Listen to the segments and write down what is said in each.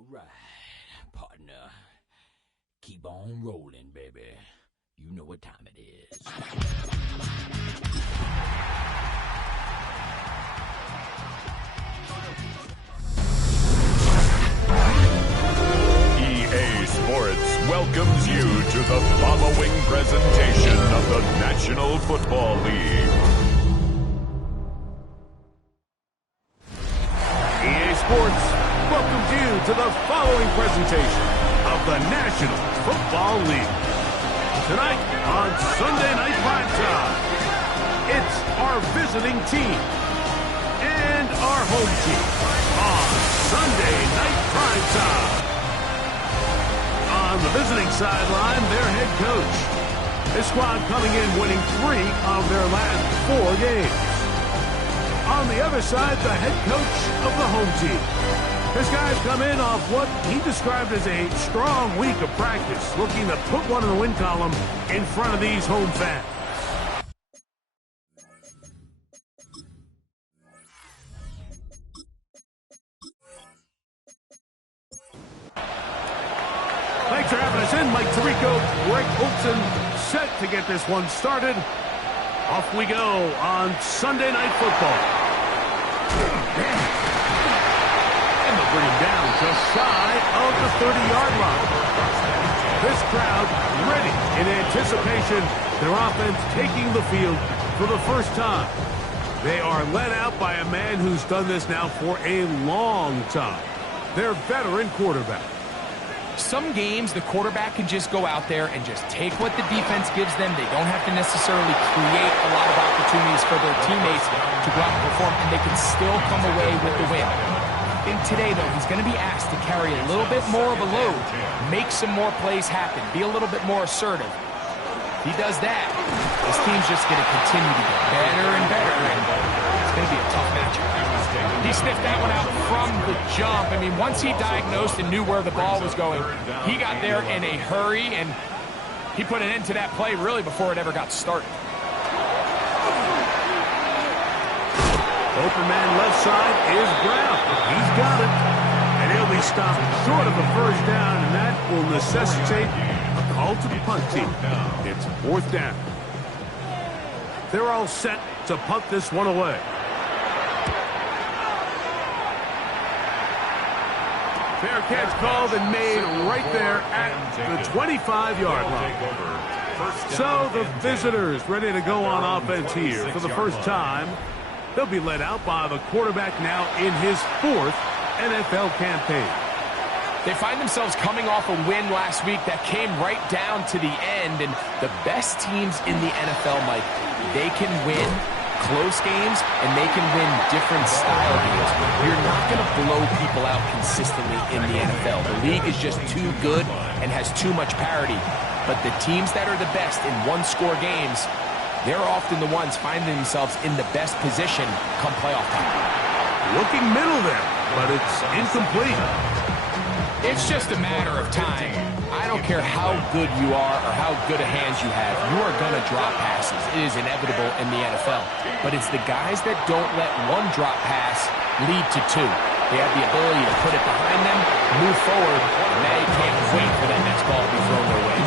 All right, partner. Keep on rolling, baby. You know what time it is. EA Sports welcomes you to the following presentation of the National Football League. EA Sports welcomes you to the following presentation of the National Football League. Tonight on Sunday Night Primetime, it's our visiting team and our home team on Sunday Night Primetime. On the visiting sideline, their head coach. His squad coming in winning 3 of their last 4 games. On the other side, the head coach of the home team. His guys come in off what he described as a strong week of practice, looking to put one in the win column in front of these home fans. Thanks for having us in. Mike Tirico, Greg Olson, set to get this one started. Off we go on Sunday Night Football. And they'll bring him down just shy of the 30-yard line. This crowd ready in anticipation. Their offense taking the field for the first time. They are led out by a man who's done this now for a long time. Their veteran quarterback. Some games, the quarterback can just go out there and just take what the defense gives them. They don't have to necessarily create a lot of opportunities for their teammates to go out and perform, and they can still come away with the win. And today, though, he's going to be asked to carry a little bit more of a load, make some more plays happen, be a little bit more assertive. If he does that, this team's just going to continue to get better and better, and it's going to be a tough matchup. He sniffed that one out from the jump. I mean, once he diagnosed and knew where the ball was going, he got there in a hurry, and he put an end to that play really before it ever got started. Open man left side is Brown. He's got it. And he'll be stopped short of the first down, and that will necessitate a call to the punt team. It's 4th down. They're all set to punt this one away. Fair catch called and made right there at the 25-yard line. So the visitors ready to go on offense here for the first time. They'll be led out by the quarterback now in his 4th NFL campaign. They find themselves coming off a win last week that came right down to the end, and the best teams in the NFL, Mike, they can win close games, and they can win different style games. You're not going to blow people out consistently in the NFL. The league is just too good and has too much parity. But the teams that are the best in one-score games, they're often the ones finding themselves in the best position come playoff time. Looking middle there, but it's incomplete. It's just a matter of time. I don't care how good you are or how good a hands you have, you are going to drop passes. It is inevitable in the NFL. But it's the guys that don't let one drop pass lead to 2. They have the ability to put it behind them, move forward, and they can't wait for that next ball to be thrown their way.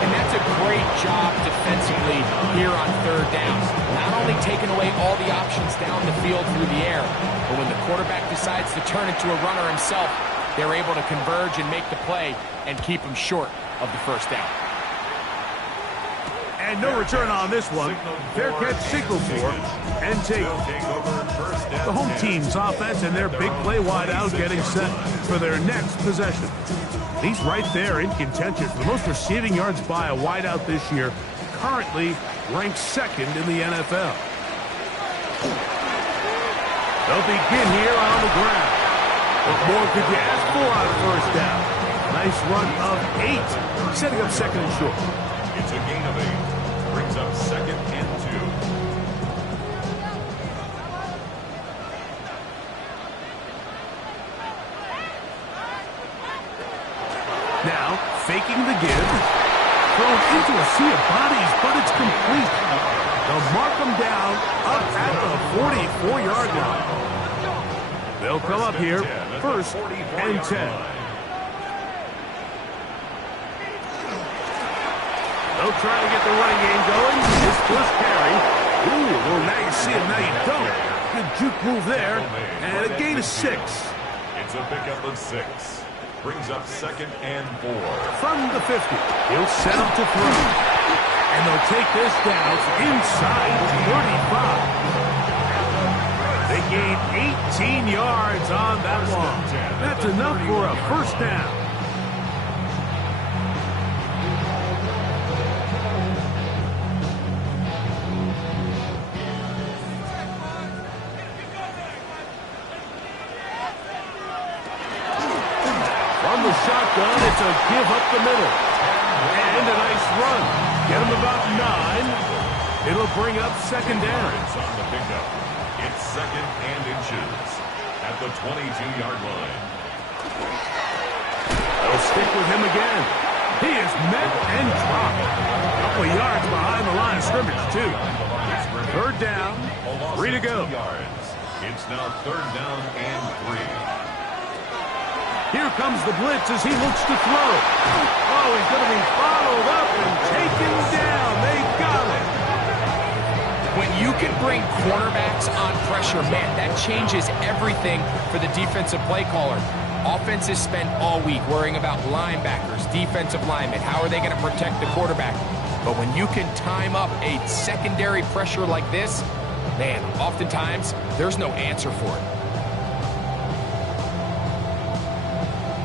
And that's a great job defensively here on 3rd down. Not only taking away all the options down the field through the air, but when the quarterback decides to turn into a runner himself, they're able to converge and make the play and keep him short of the first down. And no return on this one. Fair catch signaled for and take. The home team's offense and their big play wideout getting set for their next possession. He's right there in contention for the most receiving yards by a wideout this year, currently ranked 2nd in the NFL. They'll begin here on the ground. What more could you ask for on a first down? Nice run of 8, setting up 2nd and short. It's a gain of 8. Brings up 2nd and 2. Now, faking the give. Thrown into a sea of bodies, but it's complete. They'll mark them down up at the 44-yard line. They'll come up here, 1st and 10. They'll try to get the running game going. His first carry. Ooh, well, now you see him, now you don't. Good juke move there. And a gain of 6. It's a pickup of 6. Brings up 2nd and 4. From the 50, he'll set up to throw. And they'll take this down inside 35. They gain 18 yards on that one. That's enough for a first down. From the shotgun, it's a give up the middle. And a nice run. Get him about 9. It'll bring up 2nd down. It's on the pickup. It's 2nd and inches at the 22-yard line. They'll stick with him again. He is met and dropped. A couple of yards behind the line of scrimmage, too. 3rd down, 3 to go. It's now 3rd down and 3. Here comes the blitz as he looks to throw. Oh, he's going to be followed up and taken down. They got it. When you can bring cornerbacks on pressure, man, that changes everything for the defensive play caller. Offenses spend all week worrying about linebackers, defensive linemen. How are they going to protect the quarterback? But when you can time up a secondary pressure like this, man, oftentimes there's no answer for it.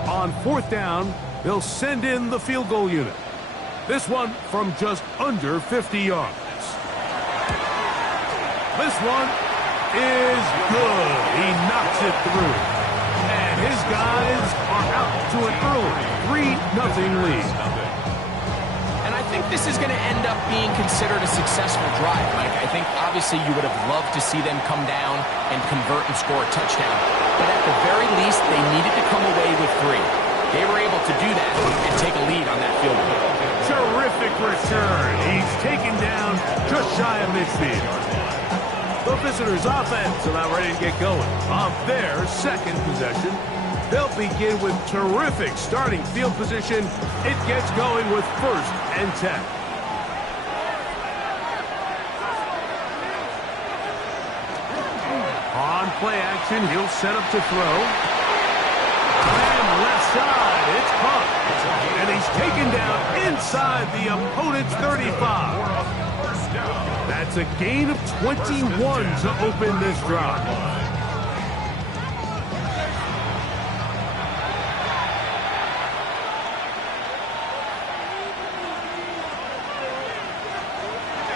On 4th down, they'll send in the field goal unit. This one from just under 50 yards. This one is good. He knocks it through. And his guys are out to an early 3-0 lead. And I think this is going to end up being considered a successful drive, Mike. I think obviously you would have loved to see them come down and convert and score a touchdown. But at the very least, they needed to come away with 3. They were able to do that and take a lead on that field goal. Terrific return. He's taken down just shy of midfield. The visitors' offense are now ready to get going. On their 2nd possession, they'll begin with terrific starting field position. It gets going with 1st and 10. On play action, he'll set up to throw. And left side, it's caught. And he's taken down inside the opponent's 35. That's a gain of 21 to open this drive.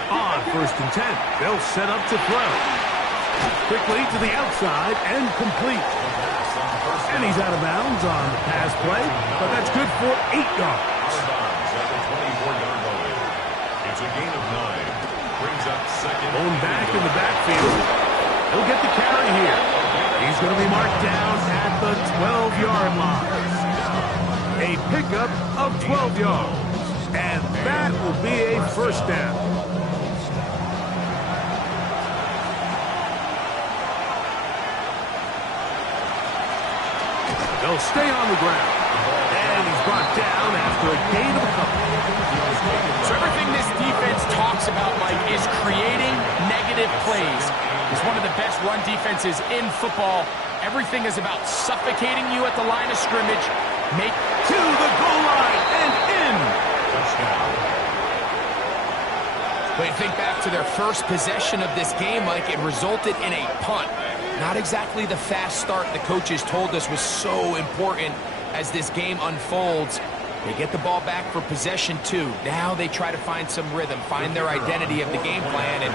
On 1st and 10, they'll set up to throw. Quickly to the outside and complete. And he's out of bounds on the pass play, but that's good for 8 yards. It's a gain of 9. Brings up 2nd. Going back in the backfield. He'll get the carry here. He's going to be marked down at the 12-yard line. A pickup of 12 yards. And that will be a first down. They'll stay on the ground. And he's brought down after a gain of a couple. So everything this defense talks about, Mike, is creating negative plays. It's one of the best run defenses in football. Everything is about suffocating you at the line of scrimmage. Make to the goal line and in. Touchdown. When you think back to their first possession of this game, Mike, it resulted in a punt. Not exactly the fast start the coaches told us was so important as this game unfolds. They get the ball back for possession 2. Now they try to find some rhythm, find their identity of the game plan, and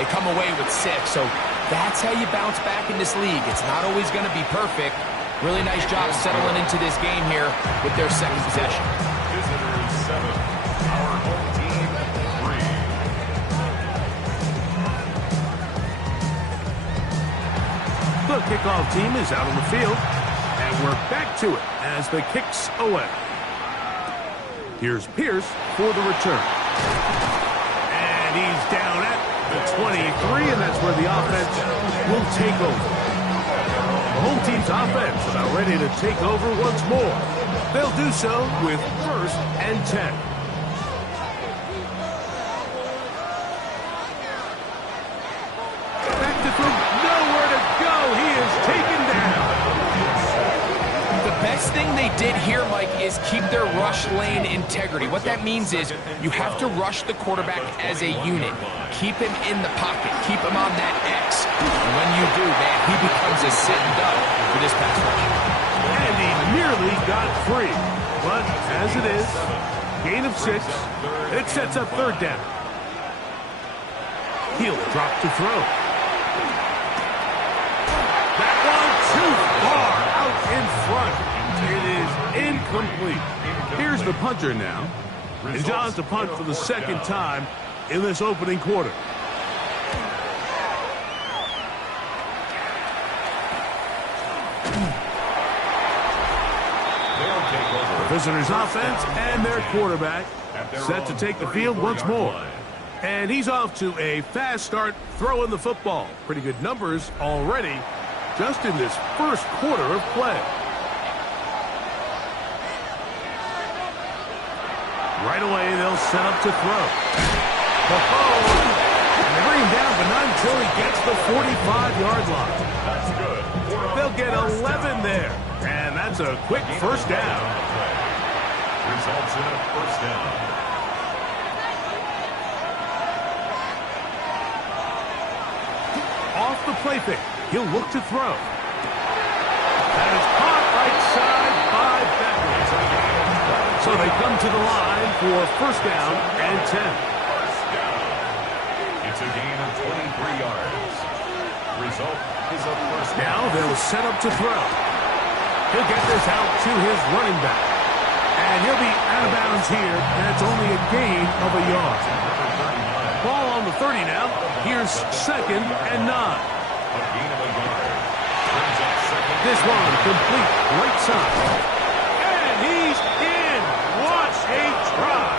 they come away with 6. So that's how you bounce back in this league. It's not always going to be perfect. Really nice job settling into this game here with their 2nd possession. Visitors 7, our home team 3. The kickoff team is out on the field, and we're back to it as the kicks away. Here's Pierce for the return. And he's down at the 23, and that's where the offense will take over. The home team's offense is now ready to take over once more. They'll do so with 1st and 10. biggest thing they did here, Mike, is keep their rush lane integrity. What that means is you have to rush the quarterback as a unit. Keep him in the pocket. Keep him on that X. And when you do, man, he becomes a sitting duck for this pass rush. And he nearly got free. But as it is, gain of 6. It sets up third down. He'll drop to throw. That one too far out in front. It is incomplete. Here's the punter now. And John's to punt for the second time in this opening quarter. The visitors' offense and their quarterback set to take the field once more. And he's off to a fast start throwing the football. Pretty good numbers already just in this first quarter of play. Right away, they'll set up to throw. And they bring him down, but not until he gets the 45-yard line. That's good. They'll get 11 there. And that's a quick first down. Results in a first down. Off the play fake. He'll look to throw. That is caught right side by Beckham. So they come to the line for first down and 10. First down. It's a gain of 23 yards. Result is a first down. Now they'll set up to throw. He'll get this out to his running back. And he'll be out of bounds here, and it's only a gain of a yard. Ball on the 30 now. Here's second and 9. A gain of a yard. Brings up second. This one complete, right side. And he's in. What a try.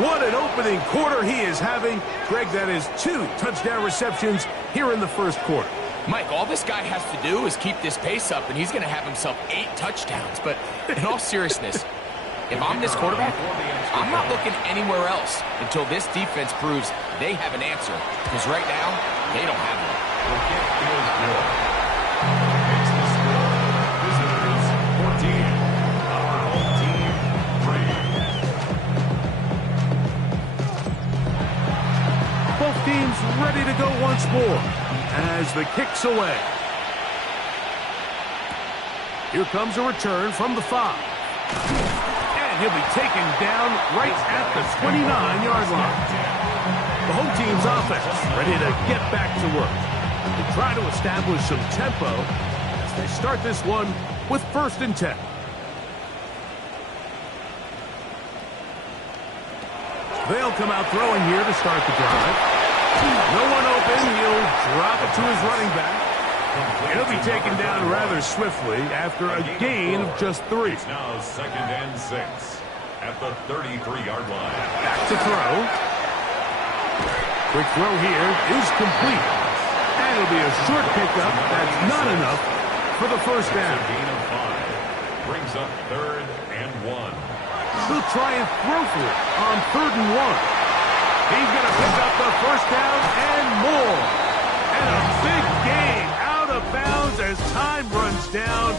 What an opening quarter he is having. Greg, that is 2 touchdown receptions here in the first quarter. Mike, all this guy has to do is keep this pace up, and he's going to have himself 8 touchdowns. But in all seriousness, if I'm this quarterback, I'm not looking anywhere else until this defense proves they have an answer. Because right now, they don't have one. The kick is good. It's the score. Visitors 14. Our home team 3. Both teams ready to go once more as the kick's away. Here comes a return from the 5. And he'll be taken down right at the 29-yard line. The home team's offense ready to get back to work. They try to establish some tempo as they start this one with first and 10. They'll come out throwing here to start the drive. No one open. He'll drop it to his running back. He'll be taken down rather swiftly after a gain of just 3. It's now second and 6 at the 33-yard line. Back to throw. Quick throw here is complete. And it'll be a short pickup. That's not enough for the first down. A gain of 5. Brings up third and 1. He'll try and throw for it on third and 1. He's going to pick up the first down and more. And a big gain out of bounds as time runs down.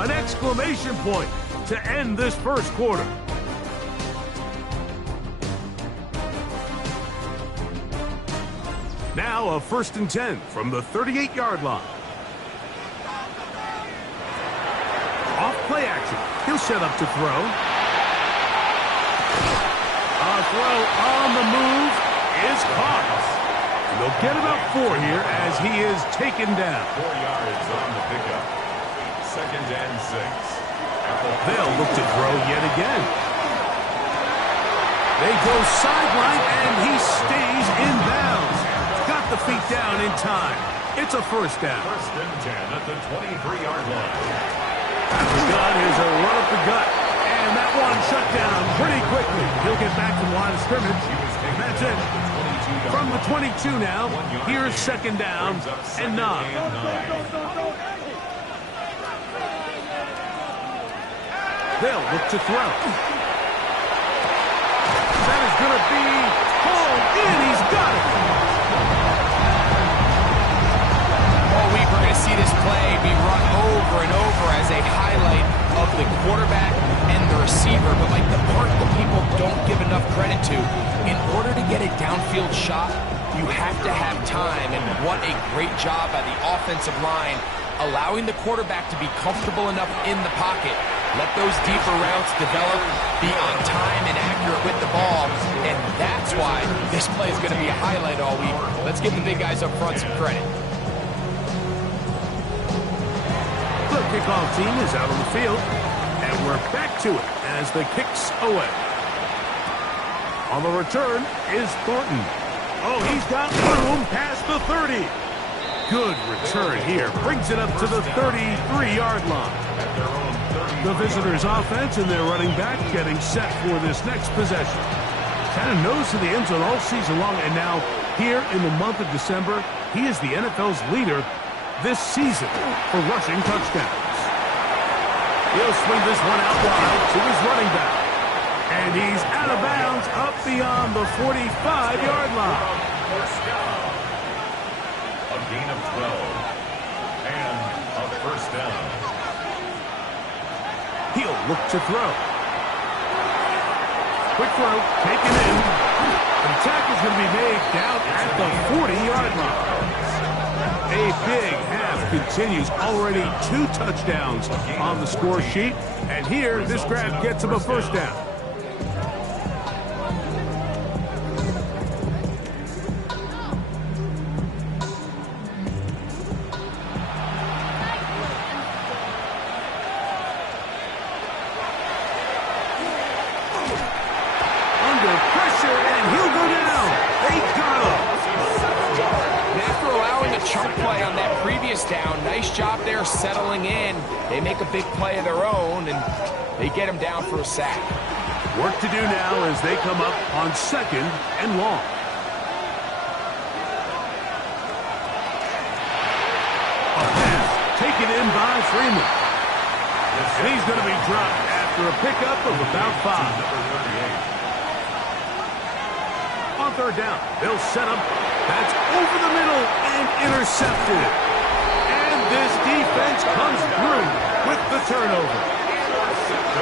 An exclamation point to end this first quarter. Now a first and 10 from the 38-yard line. Off play action. He'll set up to throw. A throw on the move is caught. And they'll get about 4 here as he is taken down. 4 yards on the pickup. Second and 6. They'll look to throw yet again. They go sideline and he stays in bounds. Got the feet down in time. It's a first down. First and 10 at the 23-yard line. The gun is a run up the gut. And that one shut down pretty quickly. He'll get back to the line of scrimmage. And that's it. From the 22 now, here's second down and 9. They'll look to throw. That is going to be hauled in. He's got it. All week we're going to see this play be run over offer as a highlight of the quarterback and the receiver, but like the part that people don't give enough credit to, in order to get a downfield shot, you have to have time, and what a great job by the offensive line, allowing the quarterback to be comfortable enough in the pocket, let those deeper routes develop, be on time and accurate with the ball, and that's why this play is going to be a highlight all week. Let's give the big guys up front some credit. The kickoff team is out on the field, and we're back to it as the kick's away. On the return is Thornton. Oh, he's got room past the 30. Good return here. Brings it up to the 33-yard line. The visitors' offense and their running back getting set for this next possession. Kind of nose to the end zone all season long, and now here in the month of December, he is the NFL's leader this season for rushing touchdowns. He'll swing this one out wide to his running back. And he's out of bounds up beyond the 45-yard line. A gain of 12. And a first down. He'll look to throw. Quick throw, taken in. The tackle's going to be made down at the 40-yard line. A big half continues. Already 2 touchdowns on the score sheet. And here, this grab gets him a first down. Down. Nice job there settling in. They make a big play of their own, and they get him down for a sack. Work to do now as they come up on 2nd and long. A pass taken in by Freeman. And he's going to be dropped after a pickup of about 5. On 3rd down, they'll set up. That's over the middle and intercepted. This defense comes through with the turnover.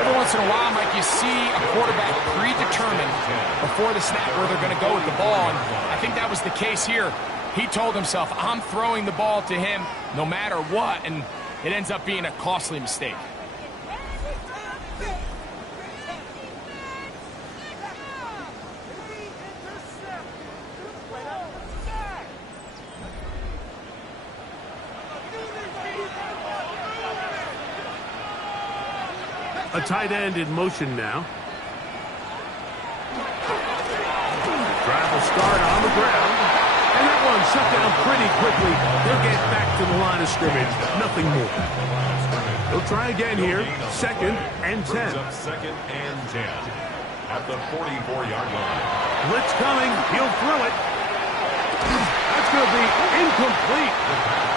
Every once in a while, Mike, you see a quarterback predetermined before the snap where they're going to go with the ball, and I think that was the case here. He told himself, I'm throwing the ball to him no matter what, and it ends up being a costly mistake. A tight end in motion now. Drive will start on the ground. And that one shut down pretty quickly. They'll get back to the line of scrimmage. Nothing more. They'll try again here. 2nd and 10. 2nd and 10. At the 44-yard line. Blitz coming. He'll throw it. That's going to be incomplete.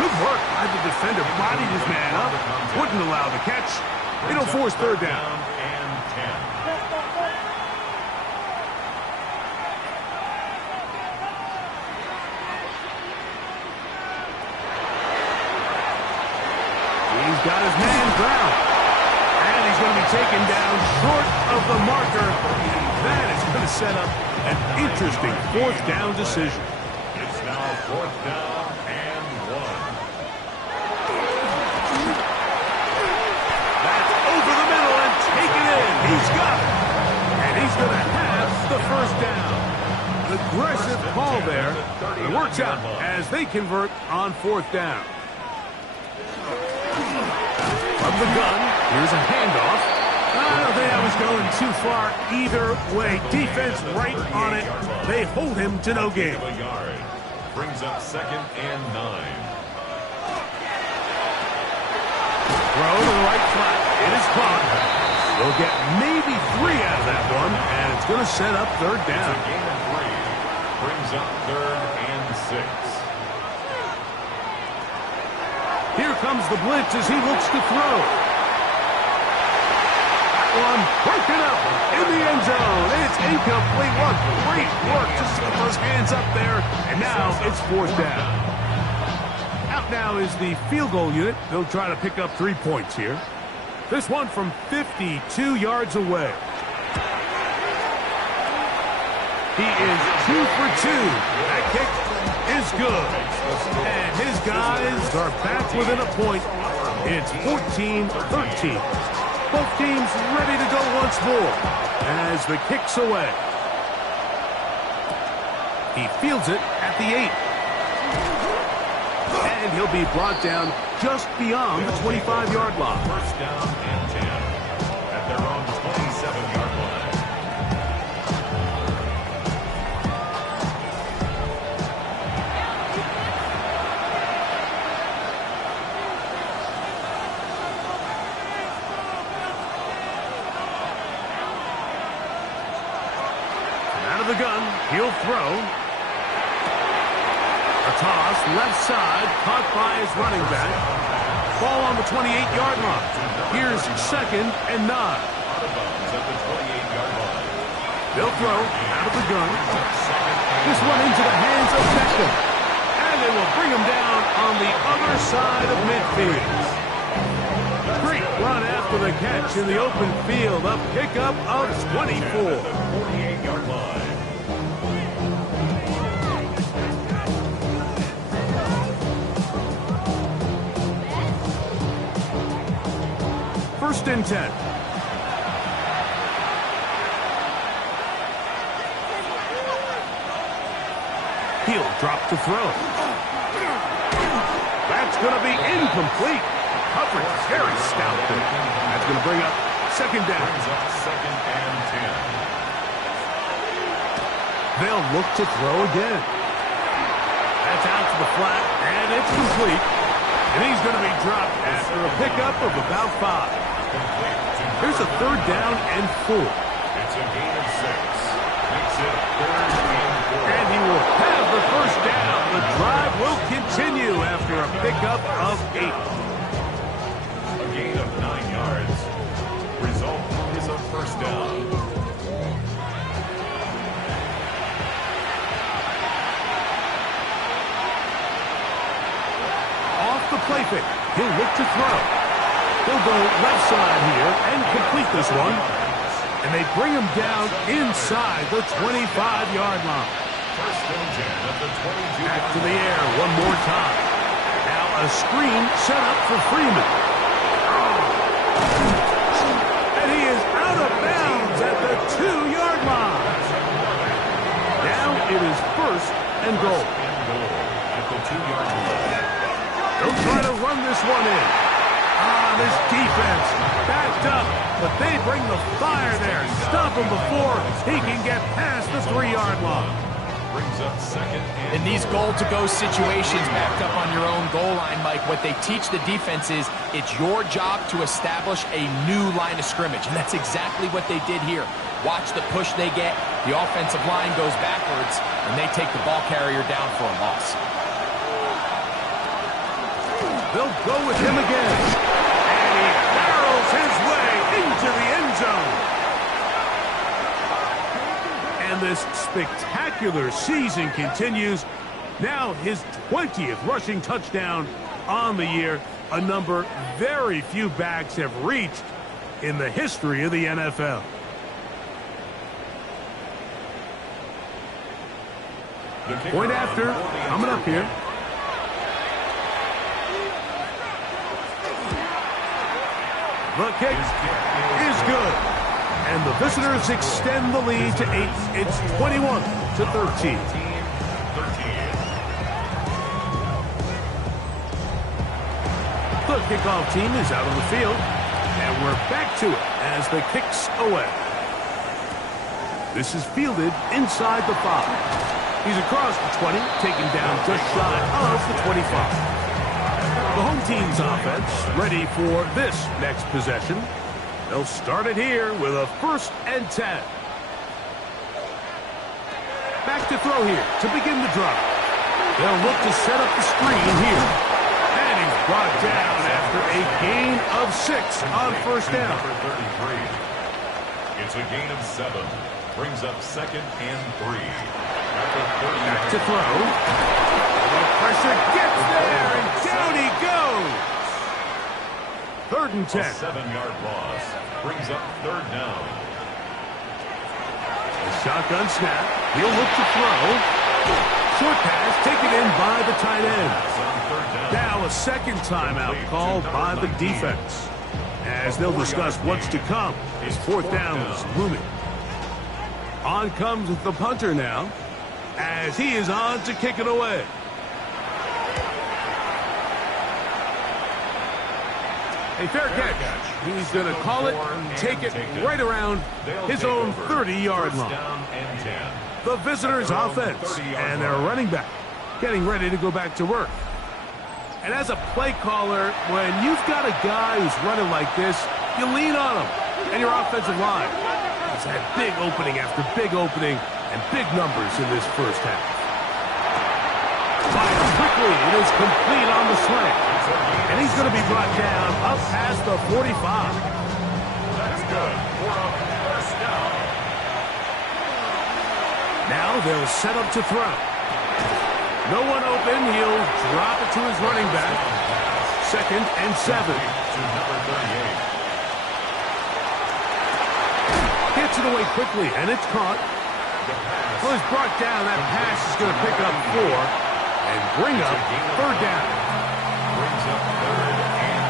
Good work by the defender. Bodied his man up. Wouldn't allow the catch. It'll force 3rd down. And 10. He's got his man ground. And he's going to be taken down short of the marker. That is going to set up an interesting 4th down decision. It's now 4th down and 1. He's got it. And he's going to have the first down. Aggressive call there. It works out as they convert on 4th down. From the gun, here's a handoff. I don't think I was going too far either way. Defense right on it. They hold him to no gain. Brings up 2nd and 9. Throw to the right flat. It is caught. They'll get maybe 3 out of that one, and it's going to set up 3rd down. It's a gain of 3. Brings up 3rd and 6. Here comes the blitz as he looks to throw. That one broken up in the end zone. It's incomplete. What great work to set those hands up there. And now it's 4th down. Out now is the field goal unit. They'll try to pick up 3 points here. This one from 52 yards away. He is 2 for 2. That kick is good. And his guys are back within a point. It's 14-13. Both teams ready to go once more as the kick's away. He fields it at the 8. And he'll be brought down just beyond the 25-yard line. First down and 10 at their own 27-yard line. Out of the gun, he'll throw. A toss, left side, caught by his running back. Ball on the 28-yard line. Here's 2nd and 9. They'll throw out of the gun. This one into the hands of Beckham. And they will bring him down on the other side of midfield. Great run after the catch in the open field. A pickup of 24. 48-yard line. First and 10. He'll drop to throw. That's going to be incomplete. Coverage is very stout there. That's going to bring up 2nd down. Second and 10. They'll look to throw again. That's out to the flat, and it's complete. And he's going to be dropped after a pickup of about 5. Here's a 3rd down and 4. It's a gain of 6. Makes it 3rd and 4. And he will have the first down. The drive will continue after a pickup of 8. A gain of 9 yards. Result is a first down. Off the play fake. He'll look to throw. He'll go left side here and complete this one. And they bring him down inside the 25-yard line. First and 10 at the 22. Back to the air one more time. Now a screen set up for Freeman. And he is out of bounds at the 2-yard line. Now it is 1st and goal. At the 2-yard line. They'll try to run this one in. This defense backed up, but they bring the fire there. Stop him before he can get past the 3-yard line. Brings up 2nd and In these goal-to-go situations backed up on your own goal line, Mike, what they teach the defense is it's your job to establish a new line of scrimmage, and that's exactly what they did here. Watch the push they get. The offensive line goes backwards, and they take the ball carrier down for a loss. They'll go with him again. And he barrels his way into the end zone. And this spectacular season continues. Now his 20th rushing touchdown on the year, a number very few backs have reached in the history of the NFL. Point after, coming up here. The kick is good. And the visitors extend the lead to 8. It's 21-13. The kickoff team is out on the field. And we're back to it as the kick's away. This is fielded inside the 5. He's across the 20, taken down just shy of the 25. The home team's offense ready for this next possession. They'll start it here with a 1st and 10. Back to throw here to begin the drive. They'll look to set up the screen here. And he's brought down after a gain of 6 on 1st down. It's a gain of 7. Brings up 2nd and 3. Back to throw. Pressure gets there, and down he goes. 3rd and 10. A 7-yard loss brings up 3rd down. A shotgun snap. He'll look to throw. Short pass taken in by the tight end. Now a second timeout called by the defense. As they'll discuss what's to come, his 4th down is looming. On comes the punter now, as he is on to kick it away. A fair catch. He's going to call it and take it right around his own 30-yard line. The visitors' offense and their running back getting ready to go back to work. And as a play caller, when you've got a guy who's running like this, you lean on him and your offensive line. He's had big opening after big opening and big numbers in this first half. Fires quickly. It is complete on the slant. And he's going to be brought down up past the 45. That's good. For a first down. Now they'll set up to throw. No one open. He'll drop it to his running back. 2nd and 7. To number 38. Gets it away quickly, and it's caught. Well, he's brought down. That pass is going to pick up 4 and bring up 3rd down. Brings up 3rd and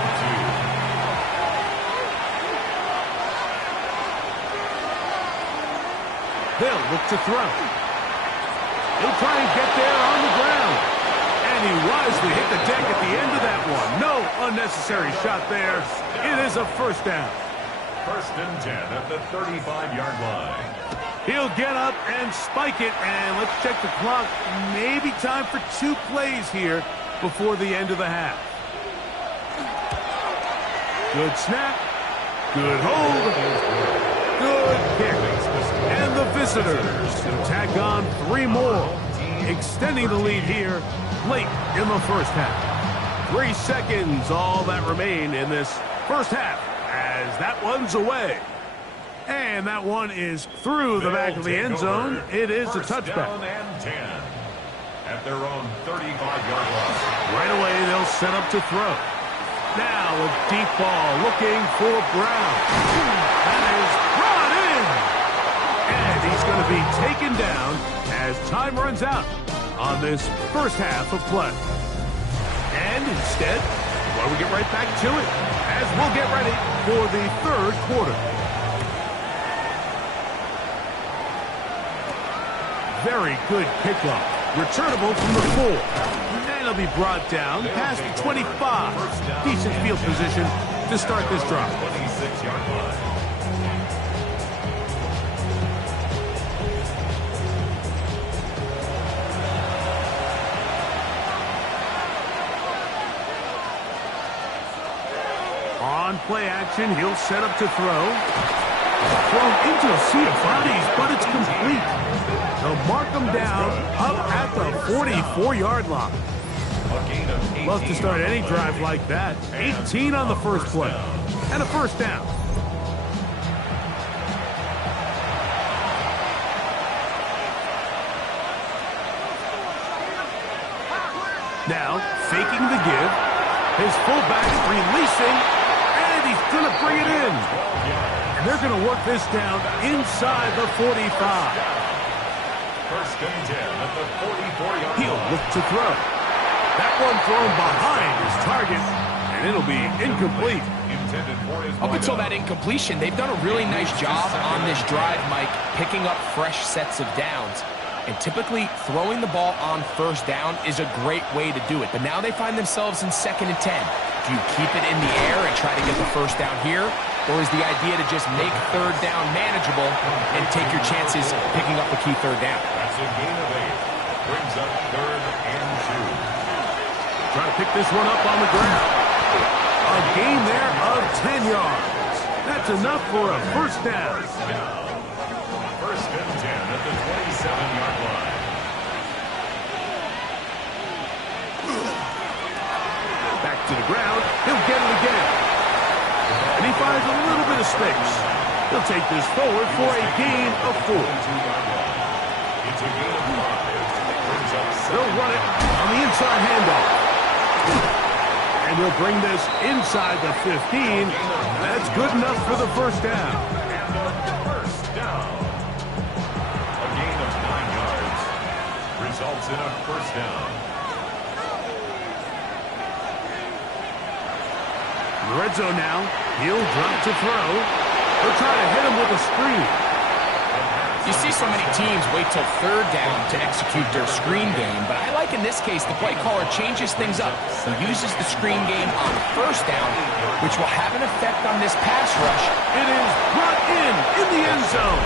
2. They'll look to throw. He'll try and get there on the ground. And he wisely hit the deck at the end of that one. No unnecessary shot there. It is a 1st down. 1st and 10 at the 35-yard line. He'll get up and spike it. And let's check the clock. Maybe time for 2 plays here before the end of the half. Good snap. Good hold. Good kick. And the visitors tack on 3 more, extending the lead here late in the first half. 3 seconds, all that remain in this first half, as that one's away. And that one is through the back of the end zone. It is a touchback. Down and 10 at their own 35-yard line. Right away, they'll set up to throw. Now a deep ball looking for Brown. That is brought in. And he's going to be taken down as time runs out on this first half of play. And instead, well, we get right back to it as we'll get ready for the 3rd quarter. Very good kickoff. Returnable from the 4. And he'll be brought down past the 25. Decent field position to start this drive. 26-yard line. On play action, he'll set up to throw. Thrown into a sea of bodies, but it's complete. They'll mark him down up at the 44-yard line. Love to start any drive like that. 18 on the first play. And a 1st down. Now, faking the give. His fullback releasing, and he's going to bring it in. And they're going to work this down inside the 45. 1st and 10 at the 44-yard line. He'll look to throw. That one thrown behind his target, and it'll be incomplete. Up until that incompletion, they've done a really nice job on this drive, Mike, picking up fresh sets of downs. And typically, throwing the ball on 1st down is a great way to do it. But now they find themselves in 2nd and 10. Do you keep it in the air and try to get the 1st down here? Or is the idea to just make 3rd down manageable and take your chances picking up a key 3rd down? That's a gain of 8. Brings up 3rd and 2. Trying to pick this one up on the ground. A gain there of 10 yards. That's enough for a 1st down. 1st and 10 at the 27-yard line. Back to the ground. He'll get it again. And he finds a little bit of space. He'll take this forward for a gain of 4. It's a gain of 5. Brings up They'll run it on the inside handoff. And he'll bring this inside the 15. That's good enough for the first down. First down. A gain of 9 yards results in a first down. Red zone now. He'll drop to throw. They'll try to hit him with a screen. You see so many teams wait till third down to execute their screen game, but I like in this case the play caller changes things up. He uses the screen game on first down, which will have an effect on this pass rush. It is brought in the end zone.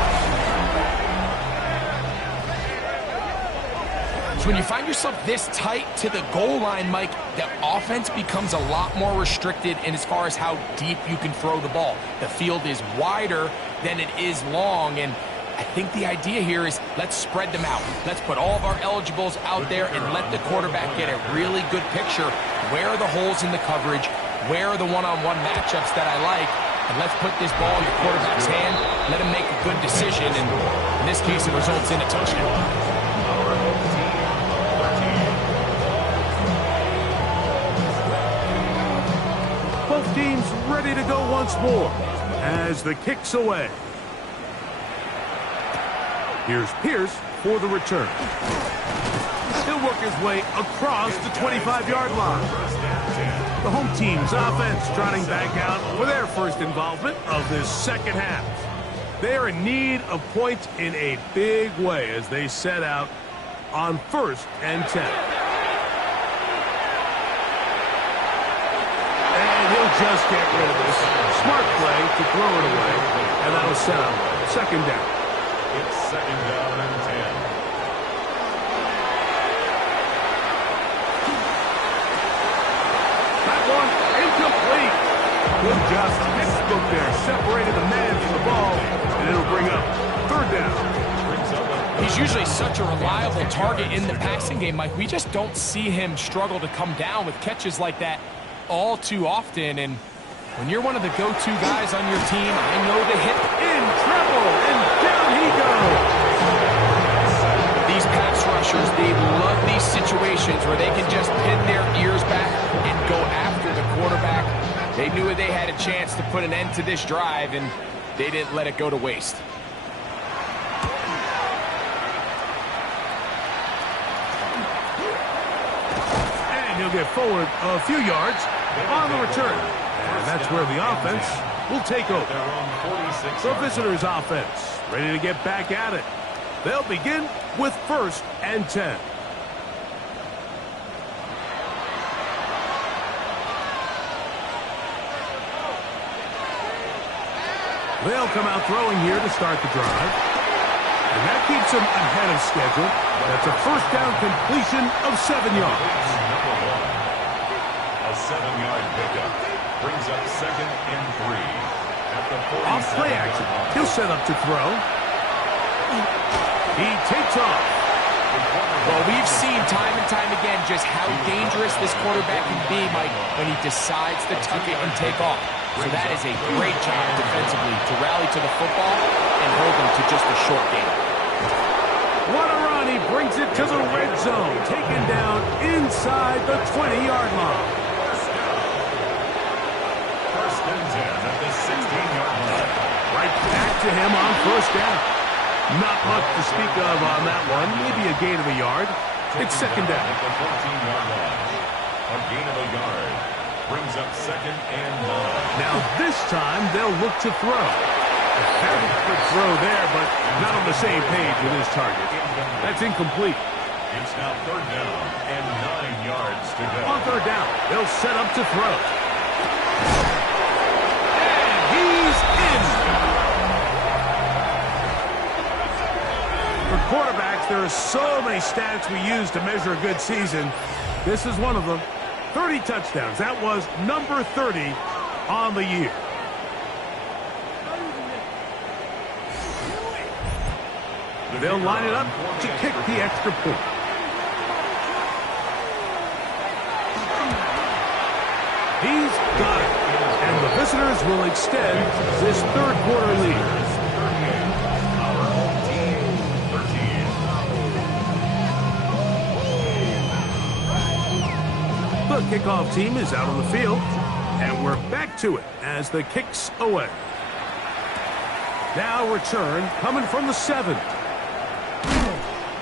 So when you find yourself this tight to the goal line, Mike, the offense becomes a lot more restricted in as far as how deep you can throw the ball. The field is wider than it is long, and I think the idea here is let's spread them out. Let's put all of our eligibles out there and let the quarterback get a really good picture. Where are the holes in the coverage? Where are the one-on-one matchups that I like? And let's put this ball in the quarterback's hand, let him make a good decision, and in this case it results in a touchdown. Both teams ready to go once more as the kick's away. Here's Pierce for the return. He'll work his way across the 25-yard line. The home team's offense trotting back out for their first involvement of this second half. They are in need of points in a big way as they set out on 1st and 10. And he'll just get rid of this. Smart play to throw it away, and that'll set up 2nd down. It's 2nd down and 10. That one incomplete. Good job. Textbook there. Separated the man from the ball, and it'll bring up 3rd down. He's usually such a reliable target in the passing game, Mike. We just don't see him struggle to come down with catches like that all too often. And when you're one of the go-to guys on your team, I know the hit. In trouble, and down he goes. These pass rushers, they love these situations where they can just pin their ears back and go after the quarterback. They knew they had a chance to put an end to this drive, and they didn't let it go to waste. And he'll get forward a few yards on the return. And that's where the offense will take over. The visitors' offense ready to get back at it. They'll begin with 1st and 10. They'll come out throwing here to start the drive. And that keeps them ahead of schedule. That's a 1st down completion of 7 yards. A 7-yard pickup brings up 2nd and 3. At the 47. Off play action. He'll set up to throw. He takes off. Well, we've seen time and time again just how dangerous this quarterback can be, Mike, when he decides to tuck it and take off. So that is a great job defensively to rally to the football and hold them to just a short game. What a run. He brings it to the red zone. Taken down inside the 20-yard line. 1st and 10 at the 16-yard line. Right back to him on 1st down. Not much to speak of on that one. Maybe a gain of a yard. It's 2nd down. At the 14-yard line. A gain of a yard brings up 2nd and 9. Now this time they'll look to throw. Very good throw there, but not on the same page with his target. That's incomplete. It's now 3rd down and 9 yards to go. On 3rd down, they'll set up to throw. And he's in. For quarterbacks, there are so many stats we use to measure a good season. This is one of them. 30 touchdowns. That was number 30 on the year. They'll line it up to kick the extra point. He's got it. And the visitors will extend this 3rd quarter lead. The kickoff team is out on the field, and we're back to it as the kick's away. Now return coming from the 7.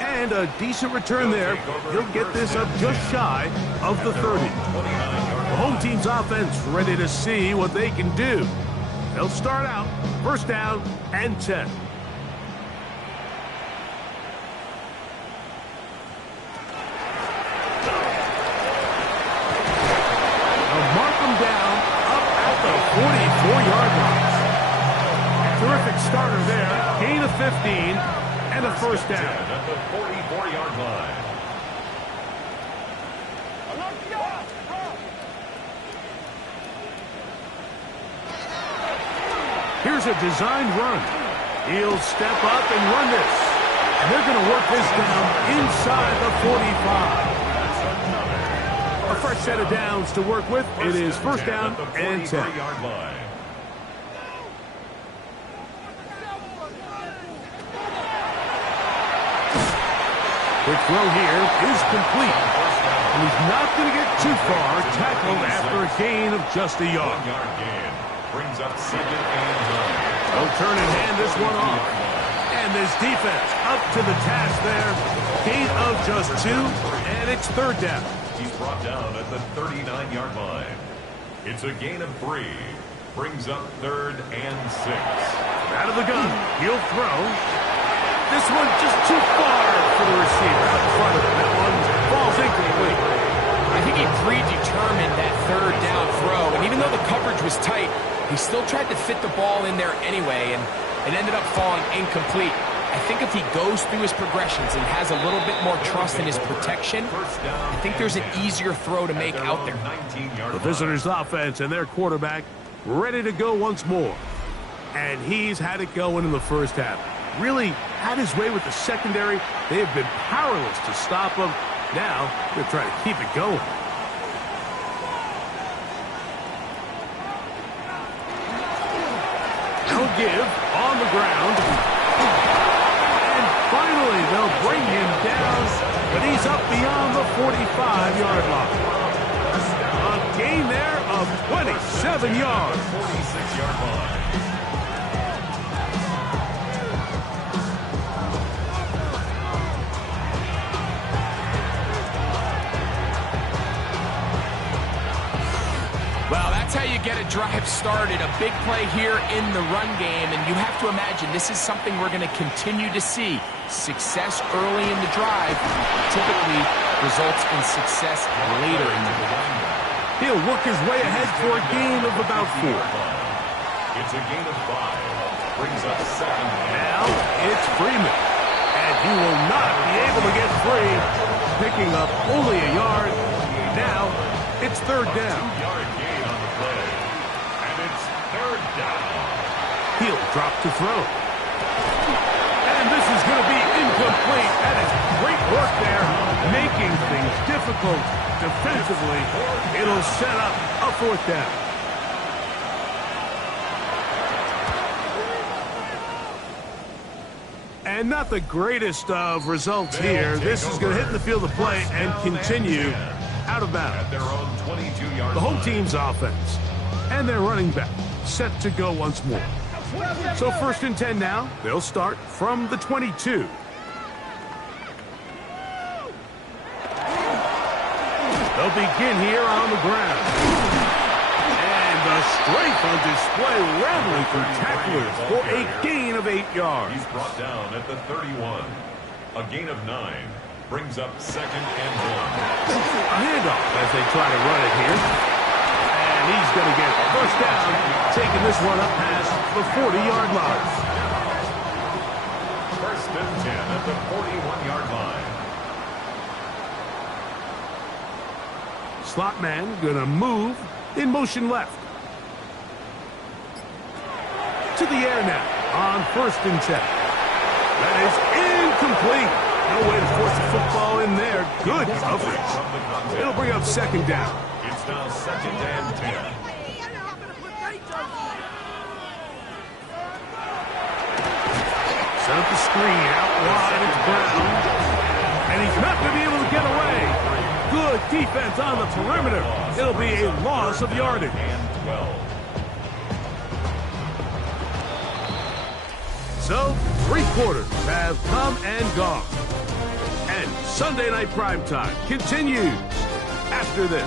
And a decent return there. He'll get this up just shy of the 30. The home team's offense ready to see what they can do. They'll start out first down and 10. They'll mark them down up at the 44-yard line. Terrific starter there. Gain of 15 and a first down. At the 44-yard line. Here's a designed run. He'll step up and run this. And they're going to work this down inside the 45. A fresh set of downs to work with. It is first down and 10. Quick throw here is complete. And he's not going to get too far, tackled after a gain of just a yard. 1 yard gain brings up second and 9. They'll turn and hand this one off. And this defense up to the task there. Gain of just 2, and it's third down. He's brought down at the 39-yard line. It's a gain of 3. Brings up third and 6. Out of the gun, he'll throw. This one just too far for the receiver out in front of him. That one falls incomplete. I think he predetermined that third down throw, and even though the coverage was tight, he still tried to fit the ball in there anyway, and it ended up falling incomplete. I think if he goes through his progressions and has a little bit more trust in his protection, I think there's an easier throw to make out there. The visitors' offense and their quarterback ready to go once more. And he's had it going in the first half. Really had his way with the secondary. They have been powerless to stop him. Now they're trying to keep it going. They'll give on the ground. And finally they'll bring him down, but he's up beyond the 45-yard line. A gain there of 27 yards. 46-yard line. Well, that's how you get a drive started. A big play here in the run game, and you have to imagine this is something we're going to continue to see. Success early in the drive typically results in success later in the drive. He'll work his way ahead for a gain of about 4. It's a gain of 5. Brings up second. Now it's Freeman. And he will not be able to get free. Picking up only a yard. Now it's third down. 2-yard gain on the play. And it's third down. He'll drop to throw. And this is going to be incomplete. That is great work there, making things difficult defensively. It'll set up a fourth down. And not the greatest of results here. This is going to hit the field of play and continue out of bounds. At their own 22-yard The home line. team's offense and their running back set to go once more. So first and 10 now. They'll start from the 22. They'll begin here on the ground. And the strength on display, rambling through tacklers for a gain of 8 yards. He's brought down at the 31. A gain of 9. Brings up second and 1. A handoff as they try to run it here. And he's going to get first down, taking this one up past the 40-yard line. First and 10 at the 41-yard line. Slot man going to move in motion left. To the air now on first and 10. That is incomplete. No way to force the football in there. Good coverage. It'll bring up second down. It's now second and 10. Set up the screen out wide. It's Brown. And he's not going to be able to get away. Good Good defense on the perimeter. It'll be a loss of yardage. And 12. So, 3 quarters have come and gone. And Sunday Night Primetime continues after this.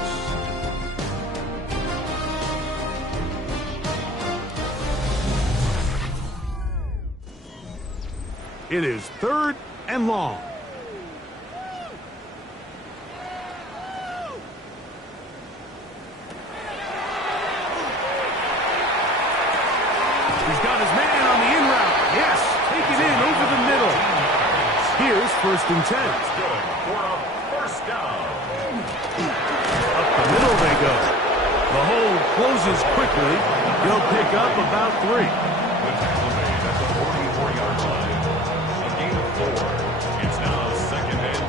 It is 3rd and long. He's got his man on the in route. Yes, take it in over the middle. Here's 1st and 10. Good for a first down. Up the middle they go. The hole closes quickly. He'll pick up about 3. The tackle made at the 44-yard line. A gain of 4. It's now 2nd and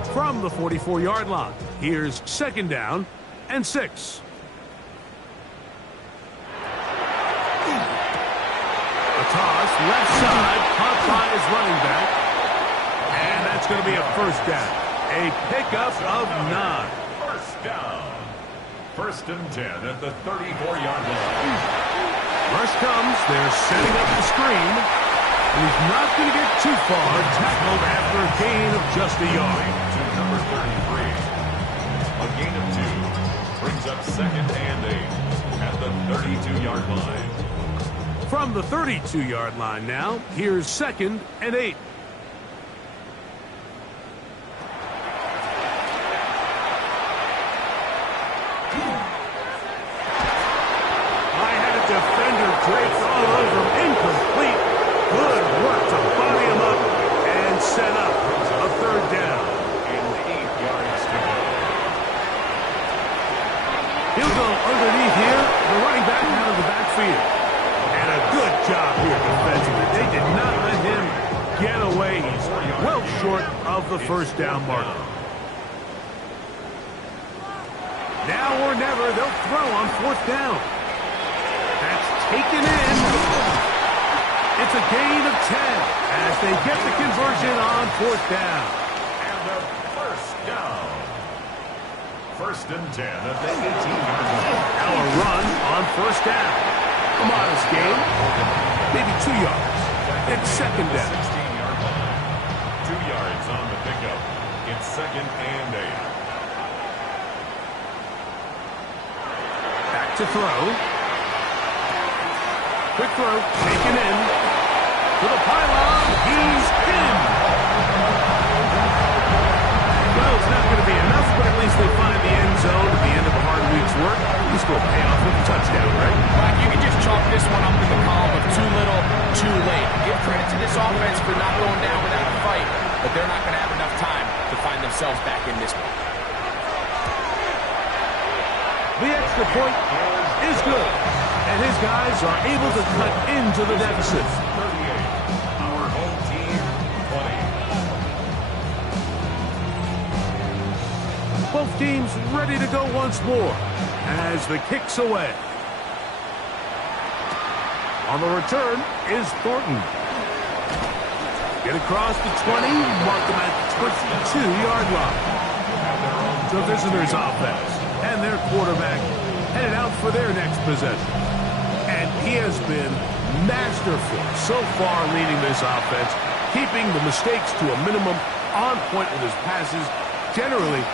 6. From the 44-yard line, here's 2nd down and 6. A toss, left side, caught by his running back. And that's going to be a 1st down. A pickup of 9. First down. 1st and 10 at the 34-yard line. Rush comes. They're setting up the screen. And he's not going to get too far. Tackled after a gain of just a yard. To number 33. A gain of 2. Brings up 2nd and 8 at the 32-yard line. From the 32-yard line now, here's 2nd and 8. I had a defender draped all over him. Incomplete. Good work to body him up and set up a 3rd down. And 8 yards to go. He'll go underneath here. The running back out of the backfield. And a good job here defensively. They did not let him get away. He's well short of the 1st down marker. Now or never, they'll throw on 4th down. That's taken in. It's a gain of 10 as they get the conversion on 4th down. And the 1st down. 1st and 10 at the 18-yard line. Now a run on 1st down. A modest gain, maybe 2 yards. It's 2nd down. 16-yard line. 2 yards on the pickup. It's 2nd and 8. Back to throw. Quick throw, taken in. To the pylon, he's in. Well, it's not going to be enough, but at least they find the end zone at the end of a hard week's work. This will pay off with a touchdown, right? Well, you can just chalk this one up in the column of too little, too late. Give credit to this offense for not going down without a fight, but they're not going to have enough time to find themselves back in this one. The extra point is good, and his guys are able to cut into the deficit. 38. Our home team, 20. Both teams ready to go once more as the kick's away. On the return is Thornton. Get across the 20, mark them at the 22-yard line. The visitors' offense and their quarterback headed out for their next possession. And he has been masterful so far leading this offense, keeping the mistakes to a minimum, on point with his passes, generally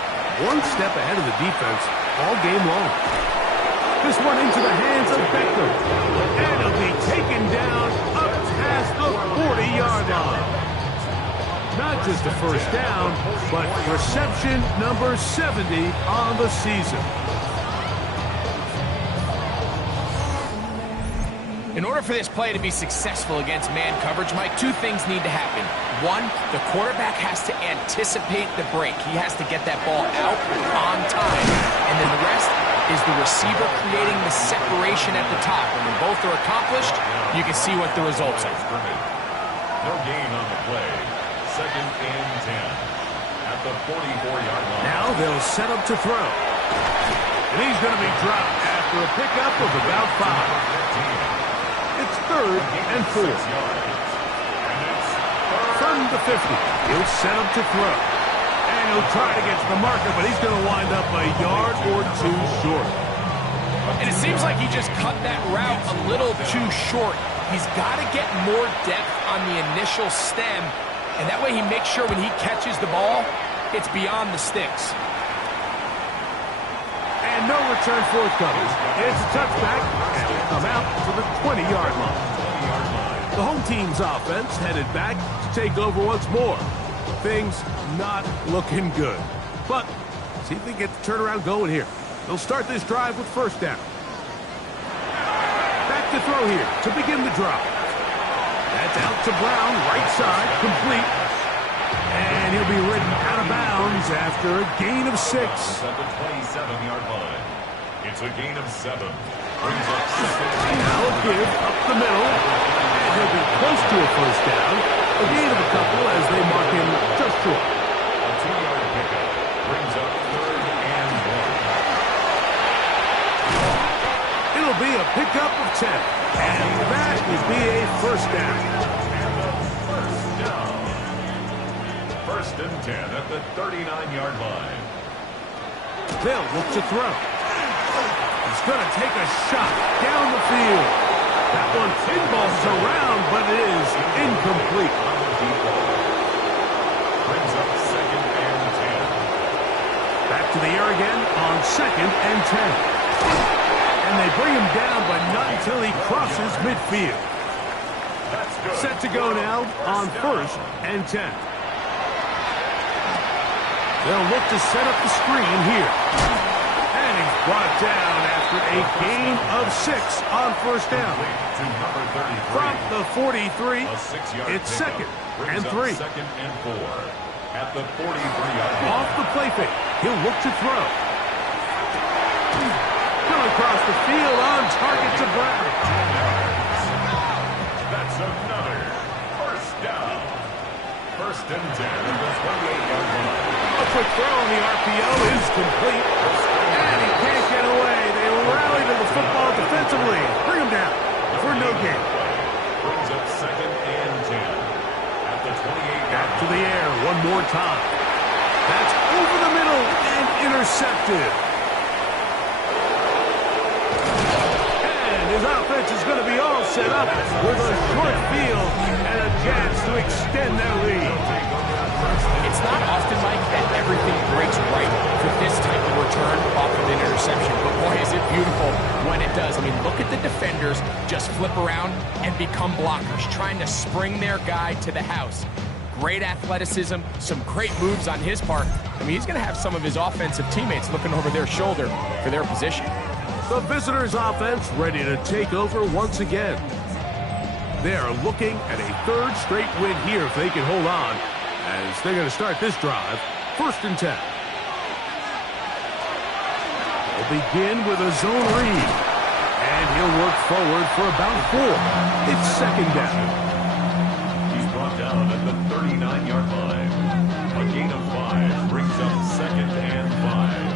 one step ahead of the defense all game long. This one into the hands of Beckham. And it'll be taken down up past the 40-yard line. Not just a 1st down, but reception number 70 on the season. In order for this play to be successful against man coverage, Mike, 2 things need to happen. 1, the quarterback has to anticipate the break. He has to get that ball out on time. And then the rest is the receiver creating the separation at the top. And when both are accomplished, you can see what the results are. No gain on the play. 2nd and 10 at the 44-yard line. Now they'll set up to throw. And he's going to be dropped after a pickup of about 5. It's 3rd and 4. from the 50. He'll set up to throw. And he'll try to get to the marker, but he's going to wind up a yard or two short. And it seems like he just cut that route a little too short. He's got to get more depth on the initial stem, and that way he makes sure when he catches the ball, it's beyond the sticks. And no return forthcoming. It's a touchback, and will come out to the 20-yard line. The home team's offense headed back to take over once more. Things not looking good. But see if they get the turnaround going here. They'll start this drive with first down. Back to throw here to begin the drive. That's out to Brown, right side, complete. And he'll be ridden out of bounds after a gain of 6. At the 27-yard line. It's a gain of 7. Brings up 2nd. Now a give up the middle. And he'll be close to a first down. A gain of a couple as they mark him just short. A 2-yard pickup. Brings up 3rd and 1. It'll be a pickup of 10. And that will be a first down. First and 10 at the 39-yard line. They'll look to throw. He's going to take a shot down the field. That one pinballs around, but it is incomplete. Brings up 2nd and 10. Back to the air again on 2nd and 10. And they bring him down, but not until he crosses midfield. That's good. Set to go now on 1st and 10. They'll look to set up the screen here. And he's brought down after a gain of 6 on first down. To number 33. From the 43, A 6-yard it's pickup. 2nd Brings and up 3. 2nd and 4. At the 43-yard line. Off the play fake, he'll look to throw. Going across the field on target to Brown. That's another first down. First and 10 at the 28-yard line. A quick throw on the RPO is complete. And he can't get away. They rally to the football defensively. Bring him down for no gain. Brings up 2nd and 10 at the 28-yard Back to line. the air one more time. That's over the middle and intercepted. And his offense is going to be all set up with a short field and a chance to extend their lead. It's not often, Mike, that everything breaks right for this type of return off of an interception. But boy, is it beautiful when it does. I mean, look at the defenders just flip around and become blockers, trying to spring their guy to the house. Great athleticism, some great moves on his part. I mean, he's going to have some of his offensive teammates looking over their shoulder for their position. The visitors' offense ready to take over once again. They are looking at a 3rd straight win here if they can hold on, as they're going to start this drive, 1st and 10. They'll begin with a zone read, and he'll work forward for about 4. It's 2nd down. He's brought down at the 39-yard line. A gain of 5 brings up 2nd and 5.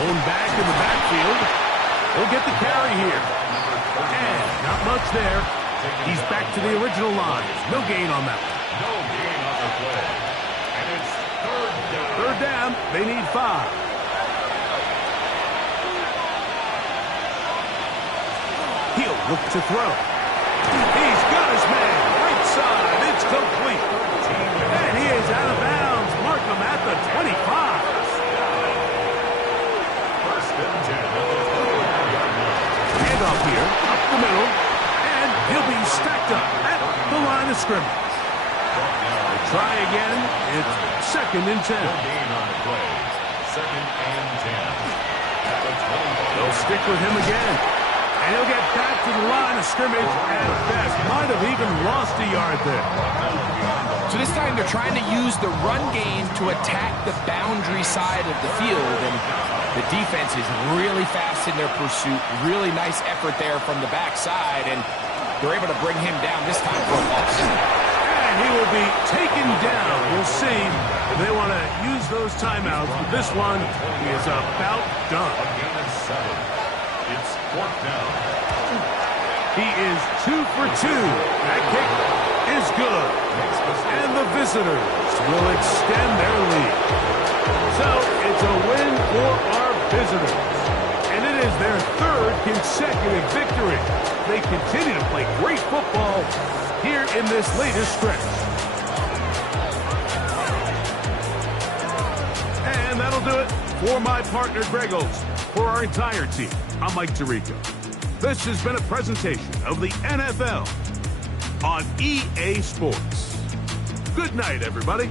Going back in the backfield. He'll get the carry here. And not much there. He's back to the original line. No gain on that one. No gain on the play. And it's 3rd down. 3rd down. They need 5. He'll look to throw. He's got his man. Right side. It's complete. And he is out of bounds. Mark him at the 25. Handoff here, up the middle, and he'll be stacked up at the line of scrimmage. They try again. It's 2nd and 10. Gain on the play. 2nd and 10. They'll stick with him again. And he'll get back to the line of scrimmage at best. Might have even lost a yard there. So this time they're trying to use the run game to attack the boundary side of the field, and the defense is really fast in their pursuit. Really nice effort there from the backside, and they're able to bring him down this time for a loss. And he will be taken down. We'll see if they want to use those timeouts. But this one is about done. It's fourth down. He is 2 for 2. That kick is good. And the visitors will extend their lead. So it's a win for our visitors. And it is their third consecutive victory. They continue to play great football here in this latest stretch. And that'll do it for my partner, Greg Olson. For our entire team, I'm Mike Tirico. This has been a presentation of the NFL on EA Sports. Good night, everybody.